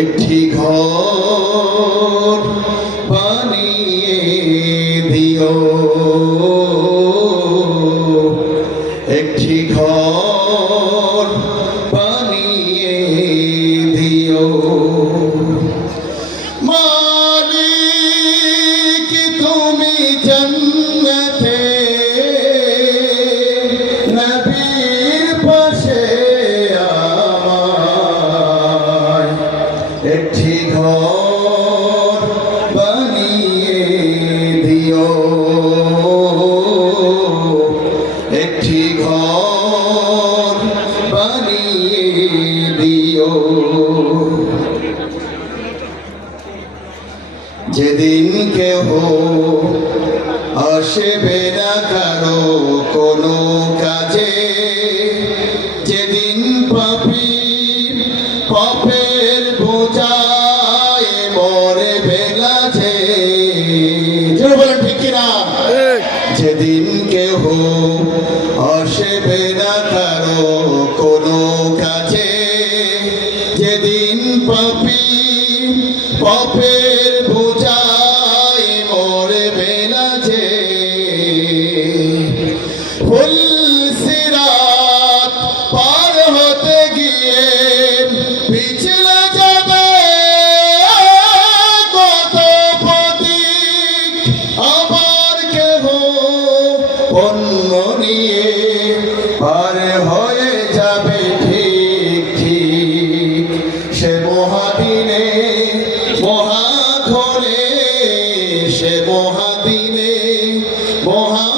একটি ঘর বানিয়ে দিও, একটি ঘর বানিয়ে দিও। মালিক তুমি জান্নাতে নবীর পাশে আমায় একটি ঘর বানিয়ে দিও, একটি ঘর বানিয়ে দিও। যেদিন কেহ আসবে না কারো কোনো কাজে, যেদিন পাপী পাপের বোঝায় মরে বেলাছে, বলেন ঠিক কিনা? যেদিন কেহ আসবে না কারো কোনো কাজে, যেদিন পাপী পাপের বোঝায় মরে বেলাছে, ফুল সিরাত পার হতে গিয়ে পিছলে যাবে কত পথিক, আবার কেহ অন্য নিয়ে পার হয়ে যাবে ঠিক ঠিক। সে মহাদিনে মহাঘরে, সে মহাদিনে মহা